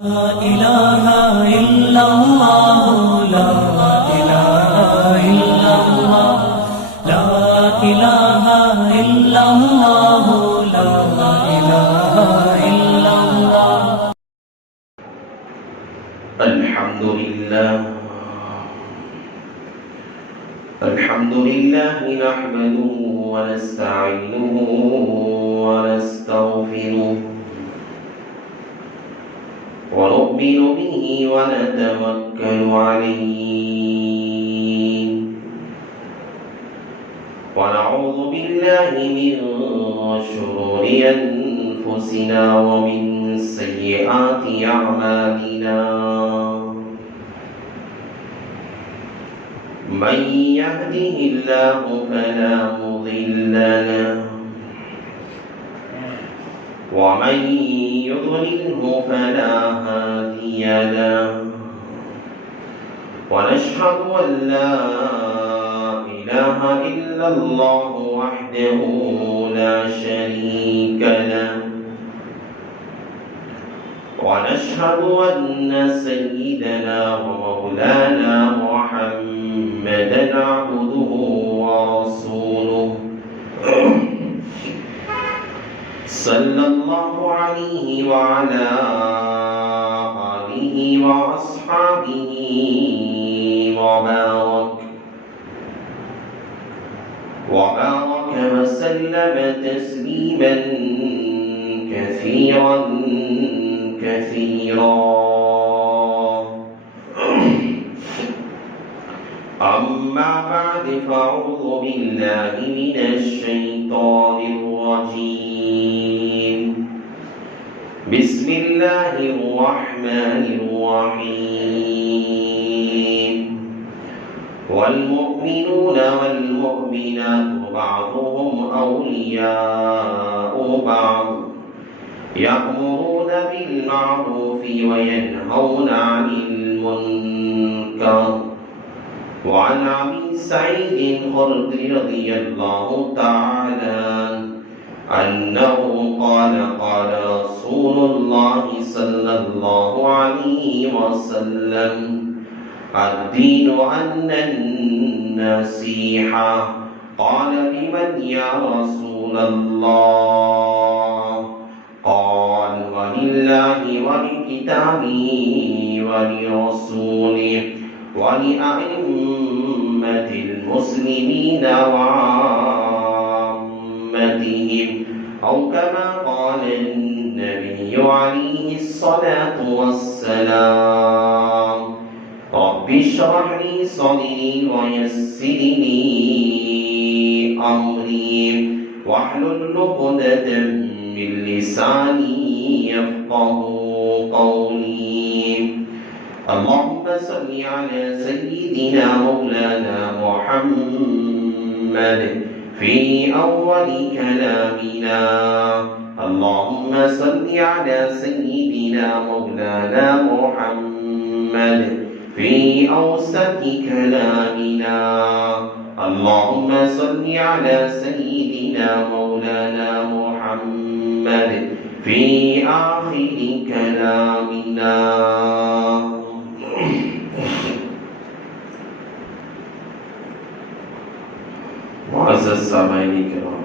لا إله إلا الله لا إله إلا الله لا إله إلا الله لا إله إلا الله. الحمد لله نحمده ونستعينه ونستغفره ونؤمن به ونتوكل عليه ونعوذ بالله من شرور أنفسنا ومن سيئات أعمالنا. من يهده الله فلا مضل له ومن يضلله فلا هادي له ونشهد أن لا إله إلا الله وحده لا شريك له ونشهد أن سيدنا ومولانا محمدا عبده ورسوله صلى الله عليه وعلى آله وأصحابه وبارك وسلم تسليما كثيرا أما بعد فأعوذ بالله من الشيطان الرجيم. بسم الله الرحمن الرحيم. والمؤمنون والمؤمنات بعضهم أولياء بعض يأمرون بالمعروف وينهون عن المنكر. وعن أبي سعيد الخدري رضي الله تعالى أنه قال قال رسول الله صلى الله عليه وسلم الدين النصيحة. قال لمن يا رسول الله؟ قال ولله ولكتابه ولرسوله ولأئمة المسلمين وعامتهم أو كما قال النبي عليه الصلاة والسلام. رب اشرح لي صدري ويسر لي أمري واحلل عقدة من لساني يفقهوا قولي. اللهم صل على سيدنا مولانا محمد في أول كلامنا. اللهم صل على سيدنا مولانا محمد في أوسط كلامنا. اللهم صل على سيدنا مولانا محمد في آخر كلامنا. معزز سامعین کرام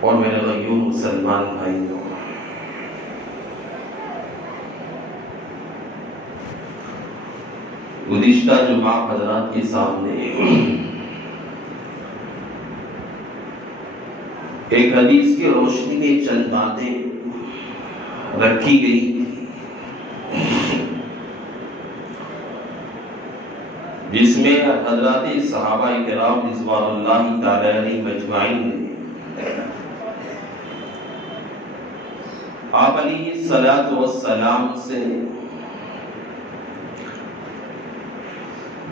اور میرے غیور مسلمان بھائیوں، گزشتہ جمعہ حضرات کے سامنے ایک حدیث کی روشنی میں چند باتیں رکھی گئی جس میں حضرات صحابہ کرام رضوان اللہ تعالی علیہم اجمعین نے آپ علیہ الصلوۃ والسلام سے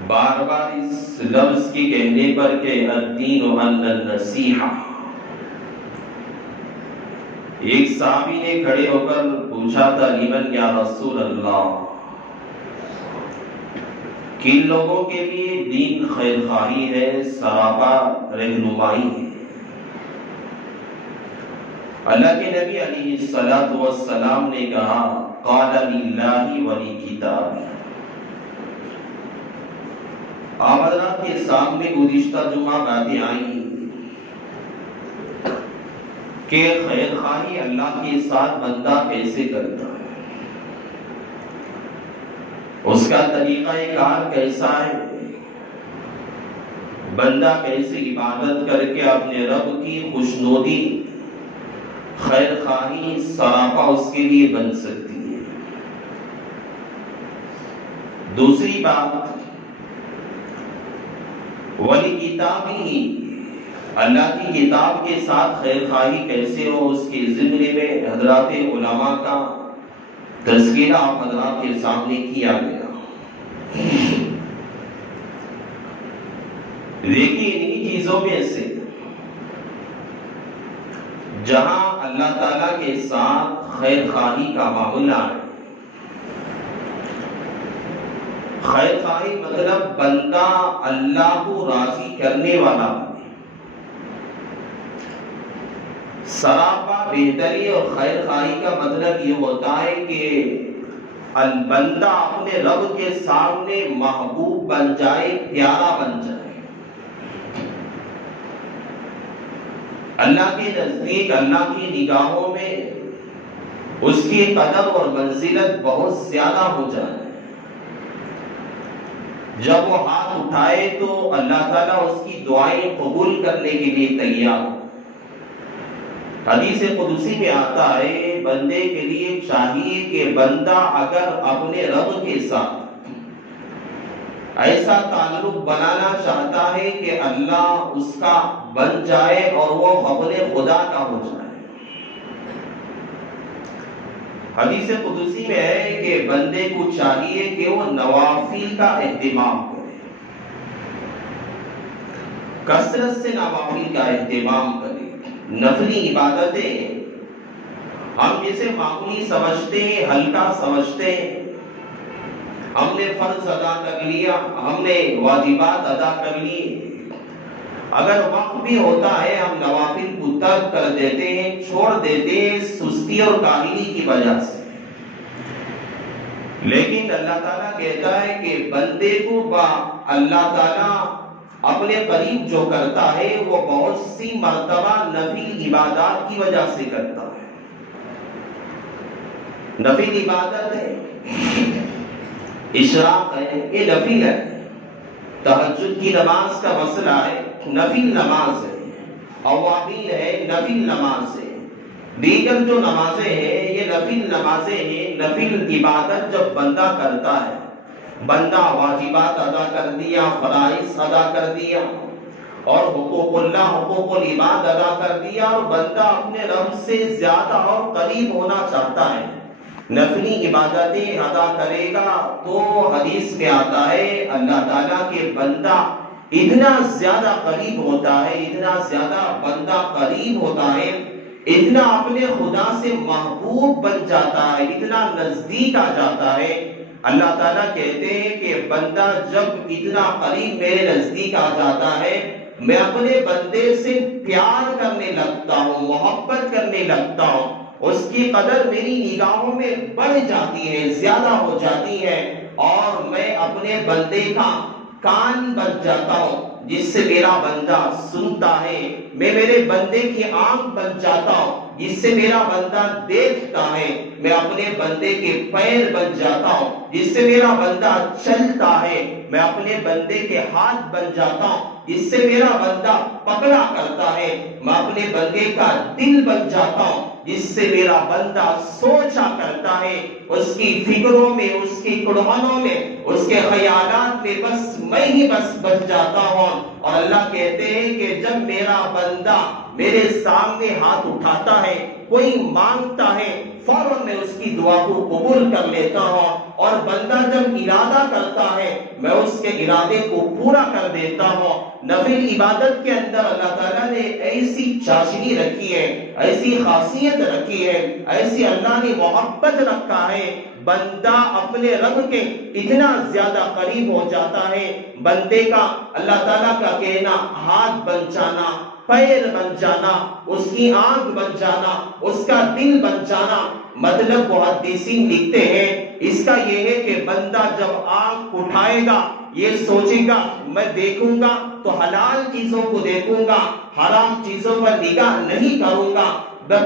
بار بار اس لفظ کے کہنے پر کہ الدین النصیحہ. ایک صحابی نے کھڑے ہو کر پوچھا تھا لمن یا رسول اللہ، کن لوگوں کے لیے دین خیر خواہی ہے، سراپا رہنمائی ہے؟ اللہ کے نبی علیہ الصلوۃ والسلام نے کہا قال للہ ولکتاب. آپ حضرات کے سامنے گزشتہ جمعہ باتیں آئیں کہ خیر خواہی اللہ کے ساتھ بندہ کیسے کرتا ہے، اس کا طریقہ کار کیسا ہے، بندہ کیسے عبادت کر کے اپنے رب کی خوشنودی خیر خواہی سراپا اس کے لیے بن سکتی ہے. دوسری بات ولی کتابی، اللہ کی کتاب کے ساتھ خیر خواہی کیسے ہو، اس کے ضمن میں حضرات علماء کا تذکرہ آپ حضرات کے سامنے کیا گیا. دیکھیے انہی چیزوں میں سے جہاں اللہ تعالیٰ کے ساتھ خیر خواہی کا معاملہ ہے، خیر خواہی مطلب بندہ اللہ کو راضی کرنے والا بنے. سراپا بہتری اور خیر خواہی کا مطلب یہ ہوتا ہے کہ بندہ اپنے رب کے سامنے محبوب بن جائے، پیارا بن جائے. اللہ کے نزدیک، اللہ کی نگاہوں میں اس کی قدر اور منزلت بہت زیادہ ہو جائے. جب وہ ہاتھ اٹھائے تو اللہ تعالیٰ اس کی دعائیں قبول کرنے کے لیے تیار ہو. حدیث قدسی میں آتا ہے بندے کے لیے چاہیے کہ بندہ اگر اپنے رب کے ساتھ ایسا تعلق بنانا چاہتا ہے کہ اللہ اس کا بن جائے اور وہ اپنے خدا کا ہو جائے. حدیث قدسی میں ہے کہ بندے کو چاہیے کہ وہ نوافل کا اہتمام کرے، کثرت سے نوافل کا اہتمام کرے. نفلی عبادتیں ہم جسے معمولی سمجھتے ہیں، ہلکا سمجھتے ہیں، ہم نے فرض ادا کر لیا، ہم نے واجبات ادا کر لیے، اگر وقت بھی ہوتا ہے ہم نوافل کو ترک کر دیتے ہیں، چھوڑ دیتے ہیں سستی اور کاہلی کی وجہ سے. لیکن اللہ تعالیٰ کہتا ہے کہ بندے کو اللہ تعالیٰ اپنے قریب جو کرتا ہے وہ بہت سی مرتبہ نفل عبادات کی وجہ سے کرتا ہے. نفل عبادت ہے، اشراق ہے، یہ نفل ہے. تہجد کی نماز کا مسئلہ ہے، نفل نماز ہے. اوابین ہے، نفل نماز ہے. دیگر جو نمازیں ہیں یہ نفل نمازیں ہیں. نفل عبادت جب بندہ کرتا ہے، بندہ واجبات ادا کر دیا، فرائض ادا کر دیا اور حقوق اللہ، حقوق العباد ادا کر دیا، اور بندہ اپنے رب سے زیادہ اور قریب ہونا چاہتا ہے، نفلی عبادتیں ادا کرے گا تو حدیث میں آتا ہے اللہ تعالیٰ کے بندہ اتنا زیادہ قریب ہوتا ہے، اتنا زیادہ بندہ قریب ہوتا ہے، اتنا اپنے خدا سے محبوب بن جاتا ہے، اتنا نزدیک آ جاتا ہے. اللہ تعالیٰ کہتے ہیں کہ بندہ جب اتنا قریب میرے نزدیک آ جاتا ہے، میں اپنے بندے سے پیار کرنے لگتا ہوں، محبت کرنے لگتا ہوں، اس کی قدر میری نگاہوں میں بڑھ جاتی ہے، زیادہ ہو جاتی ہے، اور میں اپنے بندے کا کان بن جاتا ہوں جس سے میرا بندہ سنتا ہے. میں میرے بندے کی آنکھ بن جاتا ہوں جس سے میرا بندہ دیکھتا ہے. میں اپنے بندے کے پیر بن جاتا ہوں جس سے میرا بندہ چلتا ہے. میں اپنے بندے کے ہاتھ بن جاتا ہوں جس سے میرا بندہ پکڑا کرتا ہے. میں اپنے بندے کا دل بن جاتا ہوں جس سے میرا بندہ سوچا کرتا ہے. اس کی فکروں میں، اس کی کڑمانوں میں، اس کے خیالات میں بس میں ہی بس بن جاتا ہوں. اور اللہ کہتے ہیں کہ جب میرا بندہ میرے سامنے ہاتھ اٹھاتا ہے، کوئی مانگتا ہے، فوراً میں اس کی دعا کو قبول کر لیتا ہوں. اور بندہ جب ارادہ کرتا ہے میں اس کے ارادے کو پورا کر دیتا ہوں. نفل عبادت کے اندر اللہ تعالیٰ نے ایسی چاشنی رکھی ہے، ایسی خاصیت رکھی ہے، ایسی اللہ نے محبت رکھا ہے، بندہ اپنے رب کے اتنا زیادہ قریب ہو جاتا ہے. بندے کا اللہ تعالیٰ کا کہنا، ہاتھ بن جانا، پیر بن جانا، اس کی آنکھ بن جانا، اس کا دل بن جانا۔ مطلب محدثین لکھتے ہیں اس کا یہ ہے کہ بندہ جب آنکھ اٹھائے گا یہ سوچے گا میں دیکھوں گا تو حلال چیزوں کو دیکھوں گا، حرام چیزوں پر نگاہ نہیں کروں گا۔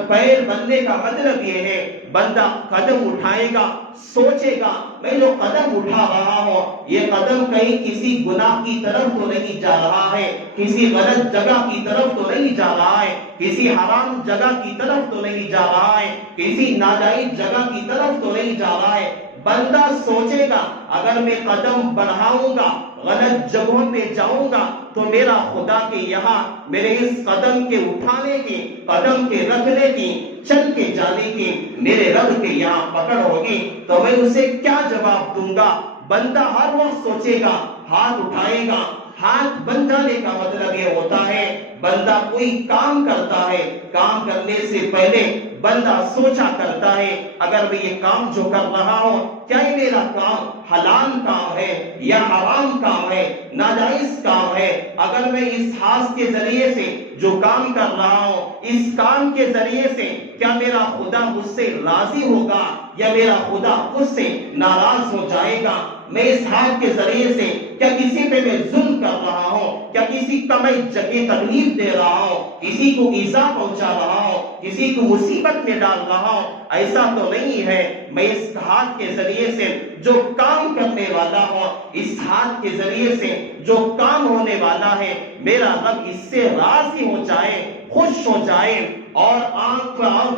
پیر بننے کا مطلب یہ ہے بندہ قدم اٹھائے گا، سوچے گا میں جو قدم اٹھا رہا ہوں یہ قدم کہیں کسی گناہ کی طرف تو نہیں جا رہا ہے، کسی غلط جگہ کی طرف تو نہیں جا رہا ہے، کسی حرام جگہ کی طرف تو نہیں جا رہا ہے، کسی ناجائز جگہ کی طرف تو نہیں جا رہا ہے۔ بندہ سوچے گا اگر میں قدم بڑھاؤں گا، غلط جگہوں پہ جاؤں گا تو میرا خدا کے یہاں میرے اس قدم کے اٹھانے کی، قدم کے رکھنے کی، چل کے جانے کی میرے رب کے یہاں پکڑ ہوگی تو میں اسے کیا جواب دوں گا؟ بندہ ہر وقت سوچے گا، ہاتھ اٹھائے گا۔ ہاتھ بن جانے کا مطلب یہ ہوتا ہے بندہ کوئی کام کرتا ہے، کام کرنے سے پہلے بندہ سوچا کرتا ہے اگر میں یہ کام جو کر رہا ہوں کیا یہ میرا کام حلال کام ہے یا حرام کام ہے، ناجائز کام ہے؟ اگر میں اس ہاتھ کے ذریعے سے جو کام کر رہا ہوں اس کام کے ذریعے سے کیا میرا خدا مجھ سے راضی ہوگا یا میرا خدا مجھ سے ناراض ہو جائے گا؟ میں اس ہاتھ کے ذریعے سے کیا کسی پہ میں ظلم کر رہا ہوں، کیا کسی کا میں جگہ تکلیف دے رہا ہوں، کسی کو ایذا پہنچا رہا ہوں، کسی کو مصیبت میں ڈال رہا ہوں؟ ایسا تو نہیں ہے۔ میں اس ہاتھ کے ذریعے سے جو کام کرنے والا ہوں، اس ہاتھ کے ذریعے سے جو کام ہونے والا ہے میرا رب اس سے راضی ہو جائے، خوش ہو جائے۔ اور آنکھ اور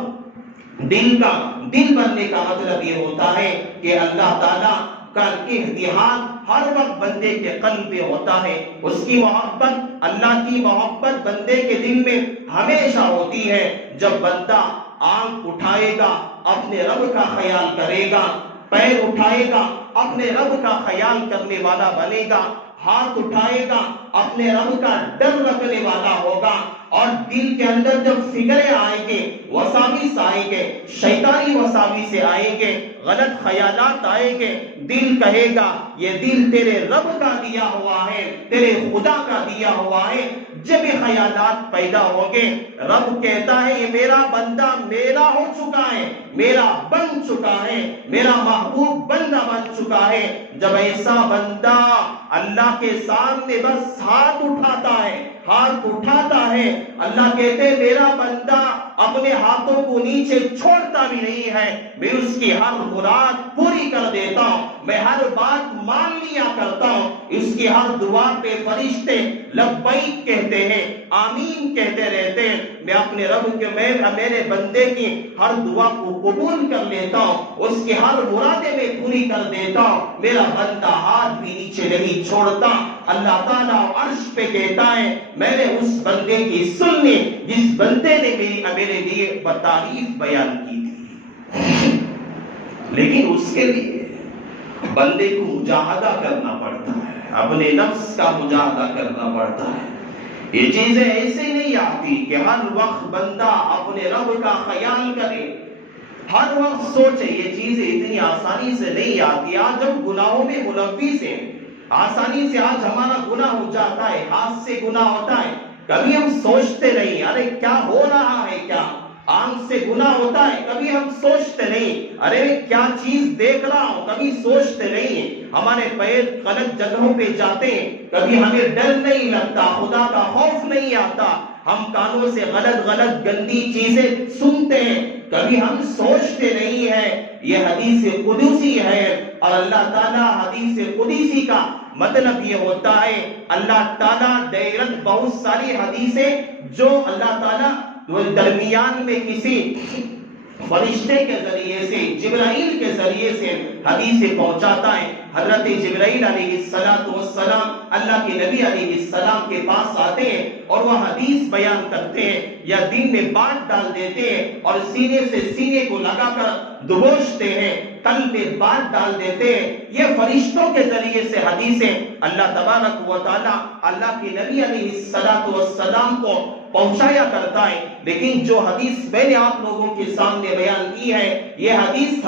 دل بننے کا مطلب یہ ہوتا ہے کہ اللہ تعالیٰ کا اتحاد ہر وقت بندے کے قلب میں ہوتا ہے، اس کی محبت، اللہ کی محبت بندے کے دل میں ہمیشہ ہوتی ہے۔ جب بندہ آنکھ اٹھائے گا اپنے رب کا خیال کرے گا، پیر اٹھائے گا اپنے رب کا خیال کرنے والا بنے گا، ہاتھ اٹھائے گا اپنے رب کا ڈر رکھنے والا ہوگا، اور دل کے اندر جب فکریں آئیں گے، وساوس آئیں گے، شیطانی وساوس سے آئیں گے، غلط خیالات آئیں گے، دل کہے گا یہ دل تیرے رب کا دیا ہوا ہے، تیرے خدا کا دیا ہوا ہے۔ جب یہ خیالات پیدا ہوں گے رب کہتا ہے یہ میرا بندہ میرا ہو چکا ہے، میرا بن چکا ہے، میرا محبوب بندہ بن چکا ہے۔ جب ایسا بندہ اللہ کے سامنے بس ہاتھ اٹھاتا ہے، ہاتھ اٹھاتا ہے، اللہ کہتے ہیں میرا بندہ اپنے ہاتھوں کو نیچے چھوڑتا بھی نہیں ہے، میں اس کی ہر مراد پوری کر دیتا ہوں، میں ہر بات مان لیا کرتا ہوں۔ اس کی ہر دعا پہ فرشتے لبیک کہتے ہیں، آمین کہتے رہتے ہیں۔ میں اپنے رب کے میرے بندے کی ہر دعا کو قبول کر لیتا ہوں، اس کی ہر مرادیں میں پوری کر دیتا ہوں، میرا بندہ ہاتھ بھی نیچے نہیں چھوڑتا۔ اللہ تعالیٰ عرش پہ کہتا ہے میں نے اس بندے کی سنی جس بندے نے میرے لیے تعریف بیان کی تھی۔ لیکن اس کے لیے بندے کو مجاہدہ کرنا پڑتا ہے، اپنے نفس کا مجاہدہ کرنا پڑتا ہے۔ یہ چیزیں ایسے نہیں آتی کہ ہر وقت بندہ اپنے رب کا خیال کرے، ہر وقت سوچے، یہ چیزیں اتنی آسانی سے نہیں آتی۔ آج ہم گناہوں میں ملوث ہیں، آسانی سے آج ہمارا گناہ ہو جاتا ہے، ہاتھ سے گناہ ہوتا ہے، کبھی ہم سوچتے نہیں ارے کیا ہو رہا ہے، کیا آنکھ سے گناہ ہوتا ہے، کبھی ہم سوچتے نہیں ارے کیا چیز دیکھ رہا ہوں، کبھی سوچتے نہیں۔ ہمارے پیر غلط جگہوں پہ جاتے ہیں، کبھی ہمیں ڈر نہیں لگتا، خدا کا خوف نہیں آتا، ہم کانوں سے غلط گندی چیزیں سنتے ہیں، کبھی ہم سوچتے نہیں ہیں۔ یہ حدیث قدسی ہے، اور اللہ تعالیٰ حدیث قدسی کا مطلب یہ ہوتا ہے اللہ تعالیٰ ڈائریکٹ بہت ساری حدیثیں جو اللہ تعالیٰ درمیان میں کسی فرشتے کے ذریعے سے، جبرائیل کے ذریعے سے حدیث پہنچاتا ہے۔ حضرت جبرائیل علیہ السلام اللہ کے نبی علیہ السلام کے پاس آتے ہیں اور وہ حدیث بیان کرتے ہیں یا دل میں بات ڈال دیتے ہیں اور سینے سے سینے کو لگا کر دبوچتے ہیں، قلب میں بات ڈال دیتے ہیں۔ یہ فرشتوں کے ذریعے سے حدیثیں اللہ تبارک و تعالی اللہ کے نبی علیہ السلام کو پہنچایا کرتا ہے۔ لیکن جو حدیث میں نے آپ لوگوں کے سامنے بیان کی ہے یہ حدیث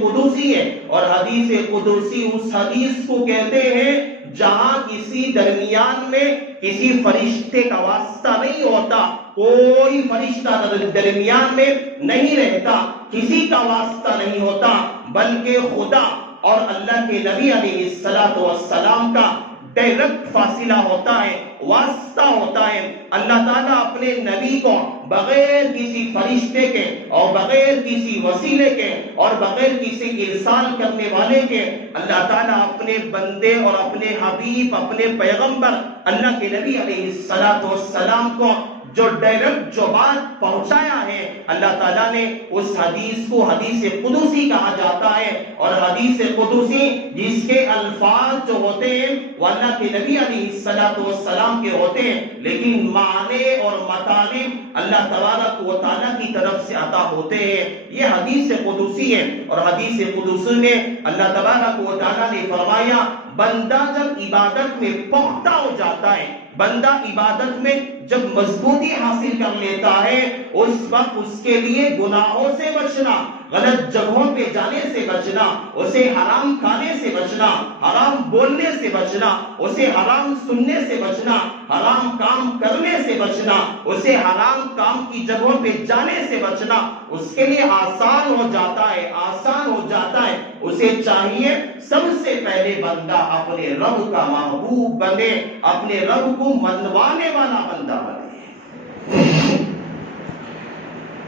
قدسی ہے، اور حدیث قدسی اس حدیث کو کہتے ہیں جہاں کسی درمیان میں کسی فرشتے کا واسطہ نہیں ہوتا، کوئی فرشتہ درمیان میں نہیں رہتا، کسی کا واسطہ نہیں ہوتا، بلکہ خدا اور اللہ کے نبی علیہ السلام کا ڈائریکٹ فاصلہ ہوتا ہے، واسطہ ہوتا ہے۔ اللہ تعالیٰ اپنے نبی کو بغیر کسی فرشتے کے اور بغیر کسی وسیلے کے اور بغیر کسی ارسال کرنے والے کے، اللہ تعالیٰ اپنے بندے اور اپنے حبیب، اپنے پیغمبر اللہ کے نبی علیہ السلام کو جو ڈائریکٹ جو بات پہنچایا ہے، اللہ تعالیٰ نے اس حدیث کو حدیث قدسی کہا جاتا ہے۔ اور حدیث قدسی جس کے الفاظ جو ہوتے ہیں وہ اللہ کے نبی علیہ السلام کے ہوتے ہیں، لیکن معنی اور مطالب اللہ تبارک و تعالیٰ کی طرف سے عطا ہوتے ہیں۔ یہ حدیث قدسی ہے، اور حدیث قدسی میں اللہ تبارک و تعالیٰ نے فرمایا بندہ جب عبادت میں پختہ ہو جاتا ہے، بندہ عبادت میں جب مضبوطی حاصل کر لیتا ہے، اس وقت اس کے لیے گناہوں سے بچنا، غلط جگہوں پہ جانے سے بچنا، اسے حرام کھانے سے بچنا، حرام بولنے سے بچنا، اسے حرام سننے سے بچنا، حرام کام کرنے سے بچنا، اسے حرام کام کی جگہوں پہ جانے سے بچنا اس کے لیے آسان ہو جاتا ہے، آسان ہو جاتا ہے۔ اسے چاہیے سب سے پہلے بندہ اپنے رب کا محبوب بنے، اپنے رب کو منوانے والا بندہ بنے۔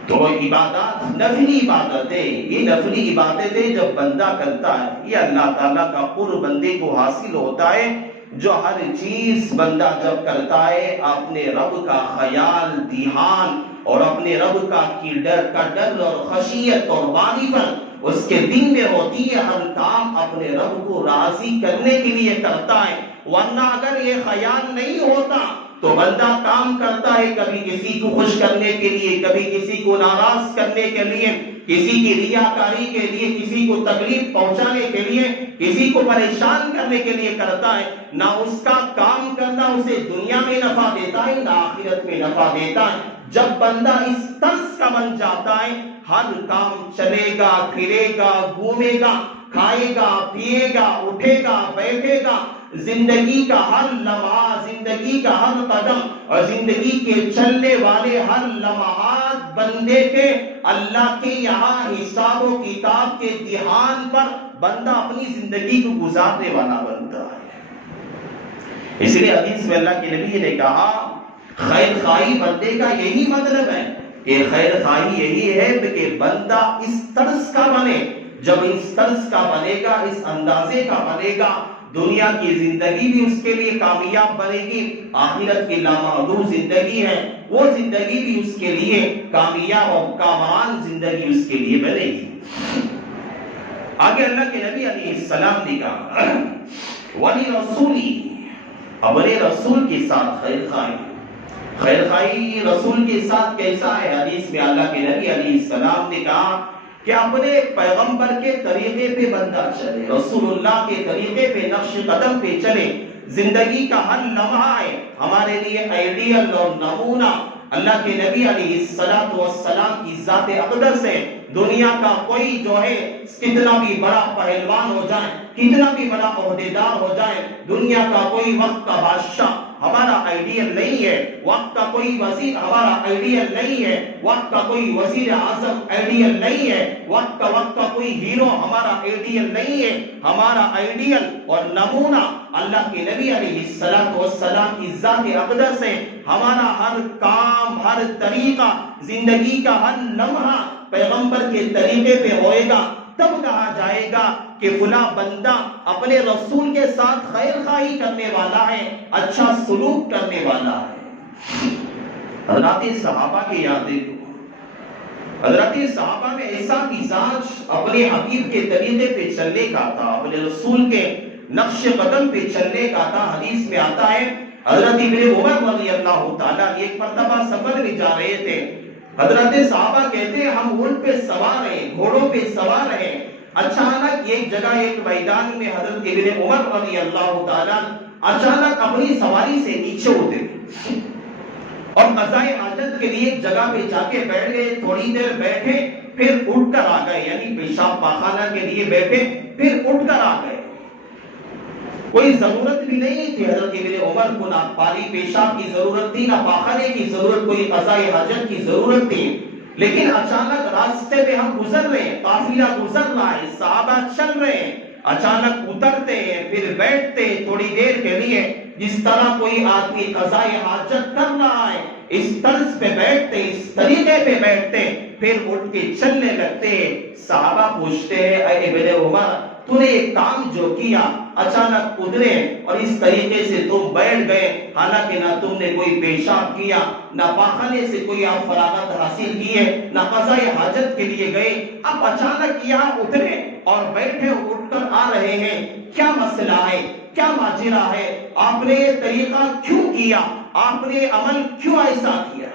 تو عبادات نفلی عبادتیں، یہ نفلی عبادتیں جب بندہ کرتا ہے، یہ اللہ تعالیٰ کا قرب بندے کو حاصل ہوتا ہے۔ جو ہر چیز بندہ جب کرتا ہے اپنے رب کا خیال، دھیان اور اپنے رب کا ڈر اور خشیت اور معرفت اس کے دل میں ہوتی ہے، ہر کام اپنے رب کو راضی کرنے کے لیے کرتا ہے۔ ورنہ اگر یہ خیال نہیں ہوتا تو بندہ کام کرتا ہے کبھی کسی کو خوش کرنے کے لیے، کبھی کسی کو ناراض کرنے کے لیے، کسی کی ریاکاری کے لیے، کسی کو تکلیف پہنچانے کے لیے، کسی کو پریشان کرنے کے لیے کرتا ہے۔ نہ اس کا کام کرنا اسے دنیا میں نفع دیتا ہے، نہ آخرت میں نفع دیتا ہے۔ جب بندہ اس طرز کا بن جاتا ہے، ہر کام چلے گا، پھرے گا، گھومے گا، کھائے گا، پیے گا، اٹھے گا، بیٹھے گا، زندگی کا ہر لمحہ، زندگی کا ہر قدم اور زندگی کے چلنے والے ہر لمحات بندے کے اللہ کے یہاں حساب و کتاب کے دھیان پر بندہ اپنی زندگی کو گزارنے والا بنتا ہے۔ اس لیے حدیث میں اللہ کے نبی نے کہا خیر خواہی بندے کا یہی مطلب ہے کہ خیر خواہی یہی ہے کہ بندہ اس طرز کا بنے۔ جب اس طرز کا بنے گا، اس اندازے کا بنے گا، دنیا کی زندگی بھی اس کے لیے کامیاب بنے گی، آخرت کی لامحدود زندگی ہے وہ زندگی بھی اس کے لیے کامیاب اور کامران زندگی اس کے لیے بنے گی۔ آگے اللہ کے نبی علیہ السلام نے کہا وَلِرَسُولِهِ، اپنے رسول کے ساتھ خیر خواہی۔ خیر خواہی رسول کے ساتھ کیسا ہے؟ حدیث میں اللہ کے نبی علیہ السلام نے کہا کہ اپنے پیغمبر کے طریقے پہ بندہ چلے، رسول اللہ کے طریقے پہ نقش قدم پہ چلے۔ زندگی کا ہر لمحہ ہے ہمارے لیے آئیڈیل اور نمونہ اللہ کے نبی علیہ السلام کی ذات اقدس ہے۔ دنیا کا کوئی جو ہے کتنا بھی بڑا پہلوان ہو جائے، کتنا بھی بڑا عہدیدار ہو جائے، دنیا کا کوئی وقت کا بادشاہ ہمارا آئیڈیل نہیں ہے، وقت کا کوئی وزیر ہمارا آئیڈیل نہیں ہے، وقت کا کوئی وزیر اعظم آئیڈیل نہیں ہے، وقت کا کوئی ہیرو ہمارا آئیڈیل نہیں ہے۔ ہمارا آئیڈیل اور نمونہ اللہ کے نبی علیہ السلام کی ذات اقدس ہے۔ ہمارا ہر کام، ہر طریقہ، زندگی کا ہر لمحہ پیغمبر کے طریقے پہ ہوئے گا، تب کہا جائے گا کہ فلاں بندہ اپنے رسول کے ساتھ خیر خواہی کرنے والا ہے، اچھا سلوک کرنے والا ہے۔ حضرات صحابہ کی یاد دیکھو، حضرات صحابہ میں ایسا مزاج اپنے حبیب کے طریقے پہ چلنے کا تھا، اپنے رسول کے نقش قدم پہ چلنے کا تھا۔ حدیث میں آتا ہے حضرت ابن عمر رضی اللہ تعالیٰ ایک مرتبہ سفر میں جا رہے تھے۔ حضرت صحابہ کہتے ہیں ہم اونٹ پہ سوار ہیں، گھوڑوں پہ سوار ہیں، اچانک ایک جگہ ایک میدان میں حضرت ابن عمر رضی اللہ تعالیٰ اچانک اپنی سواری سے نیچے اترے اور قضائے حاجت کے لیے ایک جگہ پہ جا کے بیٹھ گئے۔ تھوڑی دیر بیٹھے پھر اٹھ کر آ گئے، یعنی پیشاب پاخانہ کے لیے بیٹھے پھر اٹھ کر آ گئے۔ کوئی ضرورت بھی نہیں تھی حضرت ابن عمر کو، نہ پانی پیشاب کی ضرورت تھی، نہ پاخانے کی ضرورت، کوئی قضاء حاجت کی ضرورت تھی، لیکن اچانک راستے پہ ہم گزر رہے ہیں، قافلہ گزر رہا ہے، صحابہ چل رہے ہیں، اچانک اترتے ہیں، پھر بیٹھتے ہیں تھوڑی دیر کے لیے، جس طرح کوئی آدمی قضاء حاجت کر رہا ہے اس طرز پہ بیٹھتے، اس طریقے پہ بیٹھتے، پھر اٹھ کے چلنے لگتے۔ صحابہ پوچھتے ہیں اے ابن عمر تو نے ایک کام جو کیا، اچانک ادھرے اور اس طریقے سے تم بیٹھ گئے، حالانکہ نہ تم نے کوئی پیشاب کیا، نہ پاخانے سے کوئی آپ فراغت حاصل کی ہے، نہ قضاء حاجت کے لیے گئے، اب اچانک یہاں اترے اور بیٹھے اٹھ کر آ رہے ہیں، کیا مسئلہ ہے، کیا ماجرا ہے، آپ نے یہ طریقہ کیوں کیا، آپ نے عمل کیوں ایسا کیا؟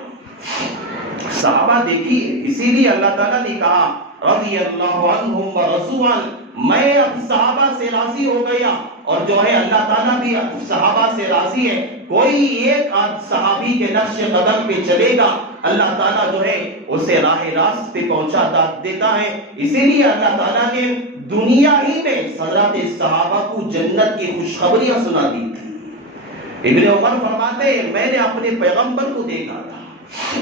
صحابہ دیکھیے، اسی لیے اللہ تعالیٰ نے کہا رضی اللہ عنہم ورضوا عنہ، میں اب صحابہ سے راضی ہو گیا، اور جو ہے اللہ تعالیٰ بھی صحابہ سے راضی ہے، کوئی ایک صحابی کے نقش قدم پہ چلے گا اللہ تعالیٰ جو ہے اسے راہ راست پہ پہنچا دیتا ہے۔ اسی لیے اللہ تعالیٰ نے دنیا ہی میں حضرات صحابہ کو جنت کی خوشخبریاں سنا دی تھی۔ ابن عمر فرماتے ہیں میں نے اپنے پیغمبر کو دیکھا تھا،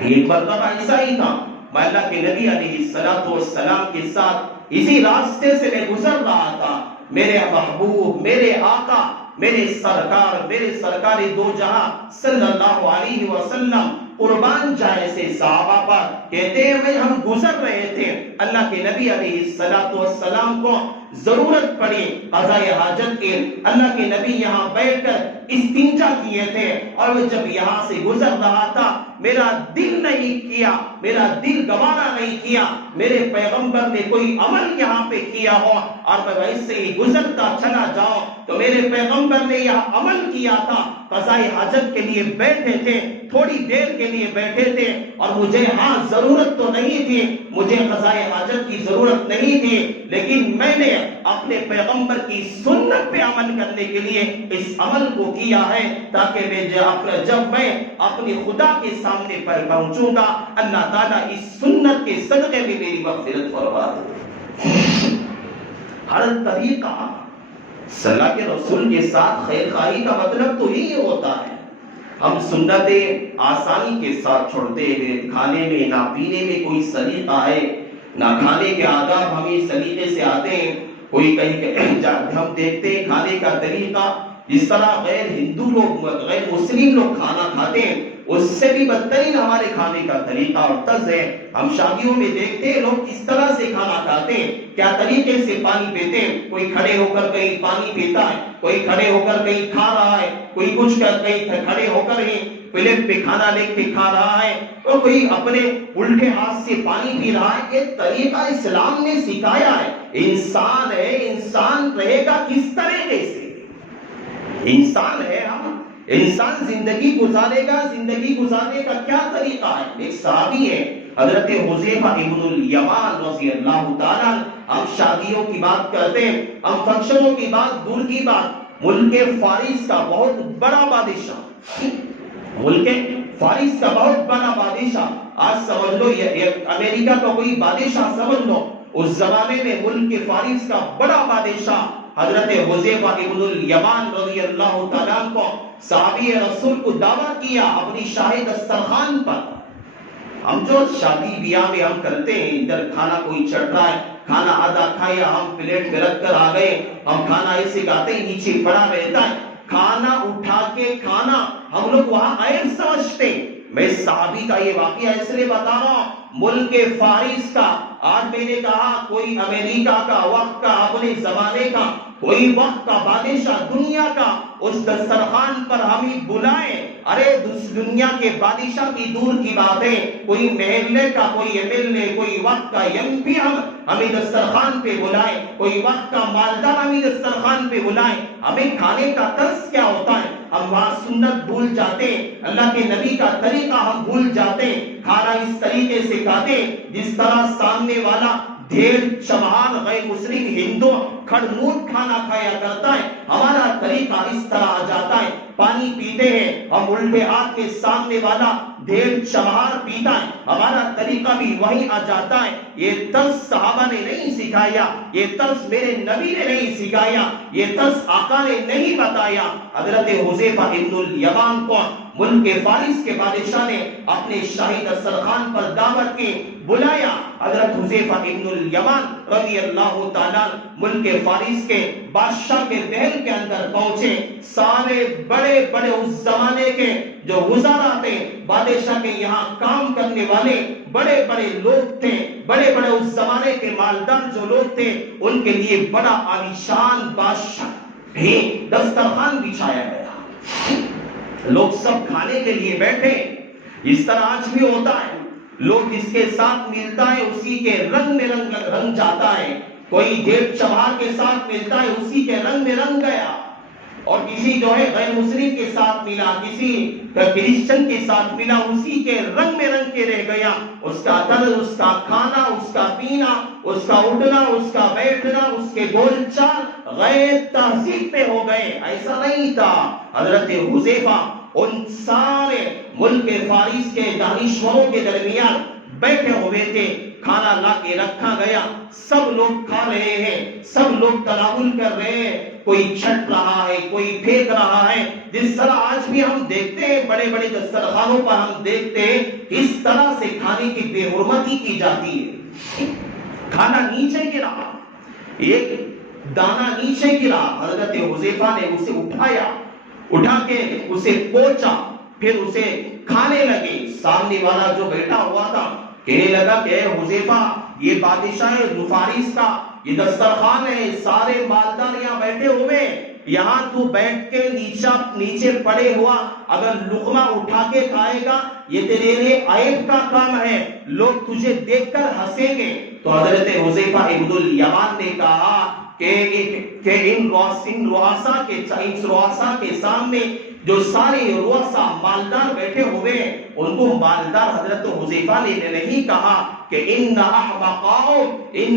ایک مرتبہ ایسا ہی تھا، میں اللہ کے نبی علیہ السلام کے ساتھ اسی راستے سے میں گزر رہا تھا، میرے محبوب، میرے آقا، میرے سرکار دو جہاں صلی اللہ علیہ وسلم قربان جائے سے صحابہ پر کہتے ہیں ہم گزر رہے تھے، اللہ کے نبی علیہ السلام کو ضرورت پڑی قضاء حاجت کی، اللہ کے نبی یہاں بیٹھ کر استنجا کیے تھے، اور وہ جب یہاں سے گزر رہا تھا میرا دل نہیں کیا، میرا دل گوارا نہیں کیا میرے پیغمبر نے کوئی عمل یہاں پہ کیا ہو اور میں ویسے ہی گزرتا چلا جاؤں، تو میرے پیغمبر نے یہ عمل کیا تھا، قضاء حاجت کے لیے بیٹھے تھے، تھوڑی دیر کے لیے بیٹھے تھے، اور مجھے ضرورت تو نہیں تھی، مجھے قضاء حاجت کی ضرورت نہیں تھی، لیکن میں نے اپنے پیغمبر کی سنت پہ عمل کرنے کے لیے اس عمل کو کیا ہے، تاکہ جب میں اپنے خدا کے سامنے پر پہنچوں گا اللہ تعالیٰ اس سنت کے صدقے میں میری مغفرت فرما دے۔ ہر طریقہ صلی اللہ کے رسول کے ساتھ خیر خواہی کا مطلب تو یہی ہوتا ہے، ہم سنتیں آسانی کے ساتھ چھوڑتے ہیں، کھانے میں نہ پینے میں کوئی سلیقہ ہے، نہ کھانے کے آداب ہمیں سلیقے سے آتے ہیں، کوئی کہیں ہم دیکھتے ہیں کھانے کا طریقہ جس طرح غیر ہندو لوگ، غیر مسلم لوگ کھانا کھاتے ہیں، اس سے بھی بدترین ہمارے کھانے کا طریقہ اور طرز ہے۔ ہم شادیوں میں دیکھتے ہیں لوگ کس طرح سے کھانا کھاتے ہیں، کیا طریقے سے پانی پیتے ہیں، کوئی کھڑے ہو کر کہیں پانی پیتا ہے، کوئی کھڑے ہو کر کہیں کھا رہا ہے، کوئی کچھ کر کہیں کھڑے ہو کر ہی پلیٹ پہ کھانا لے کے کھا رہا ہے، اور کوئی اپنے الٹے ہاتھ سے پانی پی رہا ہے۔ یہ طریقہ اسلام نے سکھایا ہے، انسان ہے، انسان رہے گا کس طریقے سے، انسان ہے ہم، انسان زندگی گزارے گا، زندگی گزارنے کا کیا طریقہ ہے۔ ایک صحابی ہے حضرت حذیفہ ابن الیمان رضی اللہ تعالیٰ، ہم شادیوں کی بات کرتے ہیں، ہم فنکشنوں کی بات دور کی بات، ملک فارس کا بہت بڑا بادشاہ، ملک فارس کا بہت بڑا بادشاہ، آج سمجھ لو یہ امریکہ کا کوئی بادشاہ سمجھ لو، اس زمانے میں ملک فارس کا بڑا بادشاہ حضرت حذیفہ ابن الیمان رضی اللہ تعالیٰ کو صحابی رسول کو دعوت کیا اپنی شاہی دسترخوان پر۔ ہم جو شادی بیاہ میں ہم کرتے ہیں، ادھر کھانا کوئی چڑھ رہا ہے، کھانا آدھا کھایا ہم پلیٹ میں رکھ کر آ گئے، ہم کھانا ایسے کھاتے ہیں نیچے پڑا رہتا ہے، کھانا اٹھا کے کھانا ہم لوگ وہاں عیب سمجھتے ہیں۔ میں صحابی کا یہ واقعہ اس لیے بتا رہا ہوں، ملک فارس کا، آج میں نے کہا کوئی امریکہ کا وقت کا اپنے زمانے کا کوئی وقت کا بادشاہ دنیا کا اس دسترخوان پر ہمیں بلائیں، ارے دنیا کے بادشاہ کی دور کی باتیں، کوئی محلے کا کوئی ایم ایل اے، کوئی وقت کا ایم پی ہمیں دسترخوان پہ بلائیں، کوئی وقت کا مالدار ہمیں دسترخوان پہ بلائیں، ہمیں کھانے کا طرز کیا ہوتا ہے، ہم وہاں سنت بھول جاتے ہیں، اللہ کے نبی کا طریقہ ہم بھول جاتے ہیں، کھانا اس طریقے سے کھاتے ہیں جس طرح سامنے والا ڈھیر چمہار غیر مسلم ہندو کھڑموٹ کھانا کھایا کرتا ہے، ہمارا طریقہ اس طرح آ جاتا ہے۔ پانی پیتے ہیں ہم الٹے ہاتھ کے سامنے والا ڈھیر چمار پیتا ہے، ہمارا طریقہ بھی وہی آ جاتا ہے۔ یہ طرز صحابہ نے نہیں سکھایا، یہ طرز میرے نبی نے نہیں سکھایا، یہ طرز آقا نے نہیں بتایا۔ حضرت حذیفہ ابن الیمان کو ملک فارس کے بادشاہ نے اپنے شاہی دسترخوان پر دعوت کی، بلایا۔ حضرت حذیفہ ابن الیمان رضی اللہ تعالیٰ ملک فارس کے بادشاہ کے محل کے اندر پہنچے۔ سارے بڑے بڑے اس زمانے کے جو وزراء تھے، بادشاہ کے یہاں کام کرنے والے بڑے بڑے لوگ تھے، بڑے بڑے اس زمانے کے مالدار جو لوگ تھے، ان کے لیے بڑا عالیشان بادشاہ بھی دسترخوان بچھایا گیا، لوگ سب کھانے کے لیے بیٹھے۔ اس طرح آج بھی ہوتا ہے، لوگ جس کے ساتھ ملتا ہے اسی کے رنگ میں رنگ جاتا ہے، کوئی جیب چمار کے ساتھ ملتا ہے اسی کے رنگ میں رنگ گیا، اور کسی جو ہے غیر مسلم کے ساتھ ملا، کسی کرسچن کے ساتھ ملا، اسی کے رنگ میں رنگ کے رہ گیا۔ اس کا طرز، اس کا کھانا، اس کا پینا، اس کا اٹھنا، اس کا بیٹھنا، اس کے بول چال غیر تہذیب پہ ہو گئے۔ ایسا نہیں تھا۔ حضرت حذیفہ ان سارے ملک فارس کے دانشوروں کے درمیان بیٹھے ہوئے تھے، کھانا لا کے رکھا گیا، سب لوگ کھا رہے ہیں، سب لوگ تناول کر رہے ہیں، کوئی چھٹ رہا ہے، کوئی پھینک رہا ہے۔ جس طرح آج بھی ہم دیکھتے ہیں بڑے بڑے دسترخوانوں پر ہم دیکھتے ہیں اس طرح سے کھانے کی بے حرمتی کی جاتی ہے۔ کھانا نیچے گرا، ایک دانا نیچے گرا، حضرت حذیفہ نے اسے اٹھایا، اٹھا کے اسے پوچھا، پھر اسے کھانے لگے۔ سامنے والا جو بیٹھا ہوا تھا کہنے لگا کہ اے حذیفہ، یہ بادشاہ فارس کا یہ دسترخوان ہے، سارے مالدار یہاں بیٹھے ہوئے، یہاں تو بیٹھ کے نیچے پڑے ہوا اگر لقمہ اٹھا کے کھائے گا یہ تیرے لیے عیب کا کام ہے، لوگ تجھے دیکھ کر ہنسیں گے۔ تو حضرت حذیفہ ابن الیمان نے کہا کہ ان رؤساء کے سامنے جو سارے رؤساء مالدار بیٹھے ہوئے ہیں ان کو مالدار حضرت حذیفہ نے نہیں کہا کہ ان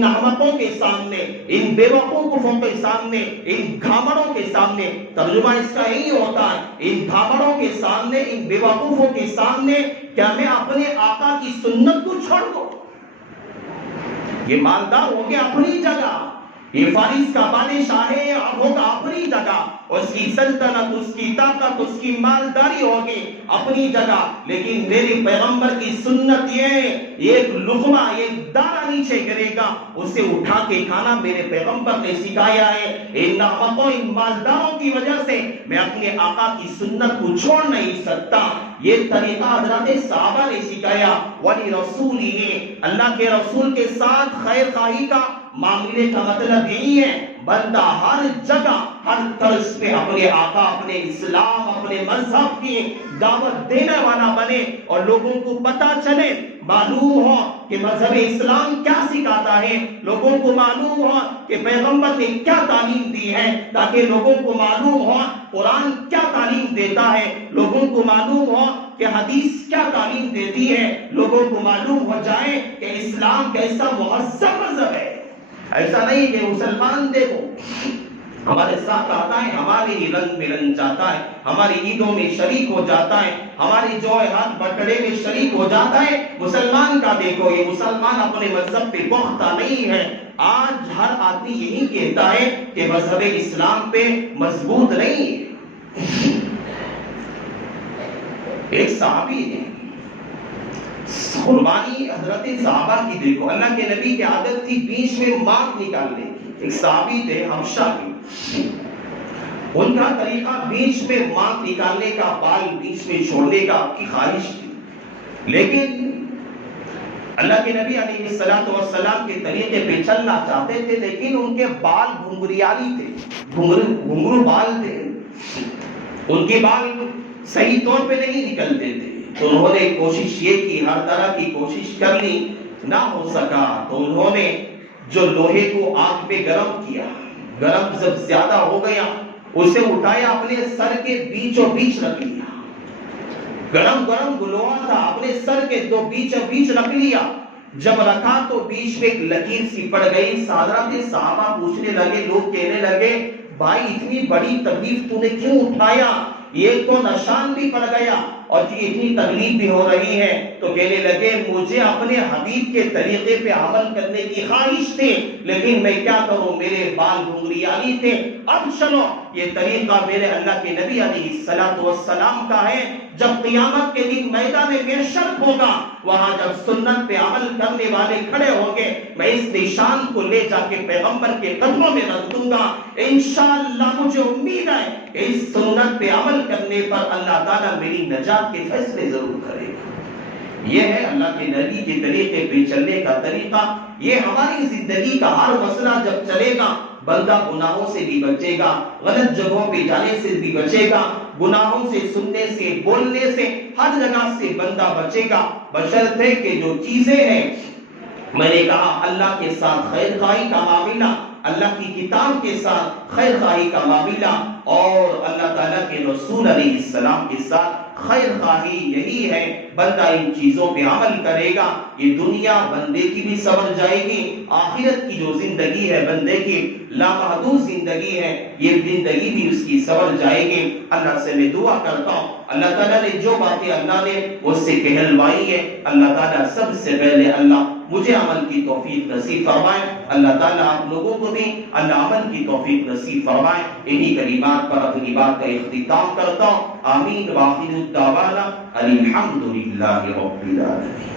احمقوں کے سامنے، ان بے وقوفوں کے سامنے، ان گھامڑوں کے سامنے، ترجمہ اس کا یہی ہوتا ہے، ان گھامڑوں کے سامنے، ان بے وقوفوں کے سامنے کیا میں اپنے آقا کی سنت کو چھوڑ دوں؟ یہ مالدار ہو گیا اپنی جگہ، یہ فارس کا بادشاہ ہے، ہوگا اپنی جگہ، اس کی سلطنت، اس کی طاقت، اس کی مالداری ہوگی اپنی جگہ، لیکن میرے پیغمبر کی سنت یہ ہے، ایک لقمہ، ایک دانہ نیچے گرے گا اسے اٹھا کے کھانا میرے پیغمبر نے سکھایا ہے۔ ان احمقوں، ان مالداروں کی وجہ سے میں اپنے آقا کی سنت کو چھوڑ نہیں سکتا۔ یہ طریقہ حضرت صحابہ نے سکھایا۔ وَلِرَسُولِهِ، اللہ کے رسول کے ساتھ خیر خواہی کا معاملے کا مطلب یہی ہے بندہ ہر جگہ، ہر طرز پہ اپنے آقا، اپنے اسلام، اپنے مذہب کی دعوت دینے والا بنے، اور لوگوں کو پتا چلے، معلوم ہو کہ مذہب اسلام کیا سکھاتا ہے، لوگوں کو معلوم ہو کہ پیغمبر نے کیا تعلیم دی ہے، تاکہ لوگوں کو معلوم ہو قرآن کیا تعلیم دیتا ہے، لوگوں کو معلوم ہو کہ حدیث کیا تعلیم دیتی ہے، لوگوں کو معلوم ہو جائے کہ اسلام کیسا مہذب مذہب ہے۔ ایسا نہیں کہ مسلمان دیکھو ہمارے ساتھ آتا ہے، ہمارے ہی رنگ میں رنگ جاتا ہے، ہماری عیدوں میں شریک ہو جاتا ہے، ہماری جو ہاتھ بٹڑے میں شریک ہو جاتا ہے، مسلمان کا دیکھو، یہ مسلمان اپنے مذہب پہ پختہ نہیں ہے۔ آج ہر آدمی یہی کہتا ہے کہ مذہب اسلام پہ مضبوط نہیں ہے۔ ایک صحابی نے قربانی حضرت صحابہ کی دیکھو، اللہ کے نبی کی عادت تھی بیچ میں مانگ نکالنے کی۔ ایک صحابی تھے حبشہ کے، ان کا طریقہ بیچ میں مانگ نکالنے کا، بال بیچ میں چھوڑنے کا کی خواہش تھی، لیکن اللہ کے نبی علیہ السلام کے طریقے پہ چلنا چاہتے تھے، لیکن ان کے بال گھنگریالی تھے، گھنگرو بال تھے، ان کے بال صحیح طور پہ نہیں نکلتے تھے۔ تو انہوں نے کوشش یہ کی، ہر طرح کی کوشش کر لی، نہ ہو سکا تو انہوں نے جو لوہے کو آگ پہ گرم کیا، گرم جب زیادہ ہو گیا اسے اٹھایا، اپنے سر کے بیچوں بیچ رکھ لیا، گرم لوہا تھا، اپنے سر کے دو بیچوں بیچ رکھ لیا۔ جب رکھا تو بیچ میں ایک لکیر سی پڑ گئی۔ حضرات صحابہ پوچھنے لگے، لوگ کہنے لگے بھائی اتنی بڑی تکلیف تو نے کیوں اٹھایا؟ ایک کو نشان بھی پڑ گیا اور اتنی تکلیف بھی ہو رہی ہے تو کہنے لگے مجھے اپنے حبیب کے طریقے پہ عمل کرنے کی خواہش تھی، لیکن میں کیا کروں، میرے بال گھنگریالی تھے۔ اب چلو یہ طریقہ میرے اللہ کے نبی علیہ السلام کا ہے، جب قیامت کے دن میدان محشر ہوگا، وہاں جب سنت پہ عمل کرنے والے کھڑے ہوں گے، میں اس نشان کو لے جا کے پیغمبر کے قدموں میں رکھ دوں گا۔ انشاءاللہ مجھے امید ہے کہ اس سنت پہ عمل کرنے پر اللہ تعالیٰ میری نجات کے فیصلے ضرور کرے گا۔ یہ ہے اللہ کے نبی کے طریقے پہ چلنے کا طریقہ۔ یہ ہماری زندگی کا ہر مسئلہ جب چلے گا، بندہ گناہوں سے بھی بچے گا، غلط جگہوں پہ جانے سے بھی بچے گا، گناہوں سے سننے سے بولنے سے ہر جگہ سے بندہ بچے گا، بشرطے کہ جو چیزیں ہیں میں نے کہا اللہ کے ساتھ خیر خواہی کا معاملہ، اللہ کی کتاب کے ساتھ خیر خواہی کا معاملہ اور اللہ تعالیٰ کے رسول علیہ السلام کے ساتھ خیر خواہی، یہی ہے بندہ ان چیزوں پہ عمل کرے گا، یہ دنیا بندے کی بھی سنور جائے گی، آخرت کی جو زندگی ہے بندے کی لامحدود زندگی ہے، یہ زندگی بھی اس کی سنور جائے گی۔ اللہ سے میں دعا کرتا ہوں اللہ تعالیٰ نے جو باتیں اللہ نے مجھ سے کہلوائی ہے، اللہ تعالیٰ سب سے پہلے اللہ مجھے عمل کی توفیق نصیب فرمائے، اللہ تعالیٰ آپ لوگوں کو بھی اللہ عمل کی توفیق نصیب فرمائے۔ انہی کلمات پر اپنی بات کا اختتام کرتا ہوں، آمین وآخر الدعوانا الحمدللہ رب العالمین۔